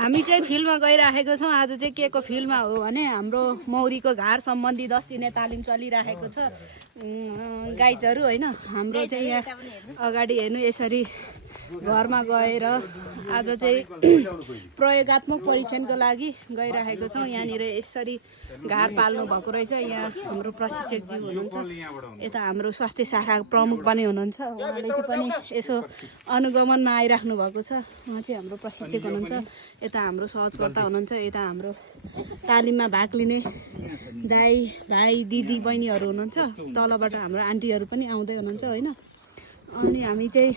हामी चाहिँ फिल्डमा गइराखेको छौँ। आज चाहिँ के को फिल्डमा हो भने हाम्रो मौरीको घार सम्बन्धी 10 दिने तालिम चलिराखेको छ। गाइजहरू होइन, हाम्रो चाहिँ यहाँ अगाडि हेर्नु यसरी घरमा गएर आज चाहिँ प्रयोगात्मक परीक्षणको लागि गइराखेको छौँ। यहाँनिर यसरी घार पाल्नु भएको रहेछ। यहाँ हाम्रो प्रशिक्षकज्यू हुनुहुन्छ, यता हाम्रो स्वास्थ्य शाखा प्रमुख पनि हुनुहुन्छ, उहाँले चाहिँ पनि यसो अनुगमनमा आइराख्नु भएको छ। उहाँ चाहिँ हाम्रो प्रशिक्षक हुनुहुन्छ, यता हाम्रो सहजकर्ता हुनुहुन्छ, यता हाम्रो तालिममा भाग लिने दाई भाइ दिदी बहिनीहरू हुनुहुन्छ, तलबाट हाम्रो आन्टीहरू पनि आउँदै हुनुहुन्छ होइन। अनि हामी चाहिँ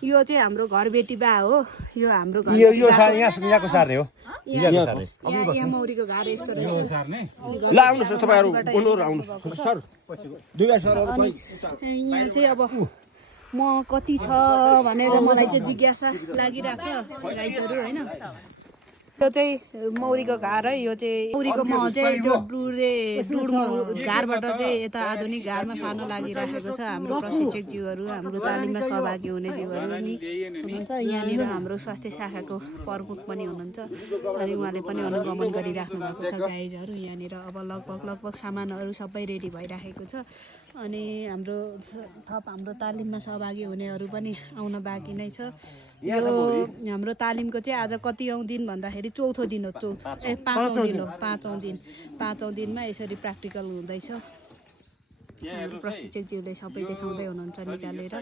यो चाहिँ हाम्रो घरबेटी बा हो। यो हाम्रो घर यहाँको सार्ने हो। यहाँ मौरीको घार यस्तो रहेछ। ल आउनुहोस् तपाईँहरू आउनुहोस् सर। अनि यहाँ चाहिँ अब म कति छ भनेर मलाई चाहिँ जिज्ञासा लागिरहेको छ गाइजहरू होइन। यो चाहिँ मौरीको घार है। यो चाहिँ मौरीको मह चाहिँ जो डुडमा घारबाट चाहिँ यता आधुनिक घारमा सार्न लागिराखेको छ। हाम्रो प्रशिक्षकज्यूहरू, हाम्रो तालिममा सहभागी हुने ज्यूहरू पनि हुनुहुन्छ। यहाँनिर हाम्रो स्वास्थ्य शाखाको प्रमुख पनि हुनुहुन्छ, अनि उहाँले पनि अनुगमन गरिराख्नु भएको छ गाइजहरू। यहाँनिर अब लगभग सामानहरू सबै रेडी भइराखेको छ। अनि हाम्रो तालिममा सहभागी हुनेहरू पनि आउन बाँकी नै छ। यो हाम्रो तालिमको चाहिँ आज कतिऔँ दिन भन्दाखेरि चौथो दिन हो। पाँचौँ दिन हो। पाँचौँ दिनमा यसरी प्र्याक्टिकल हुँदैछ। प्रशिक्षकज्यूले सबै देखाउँदै हुनुहुन्छ निकालेर।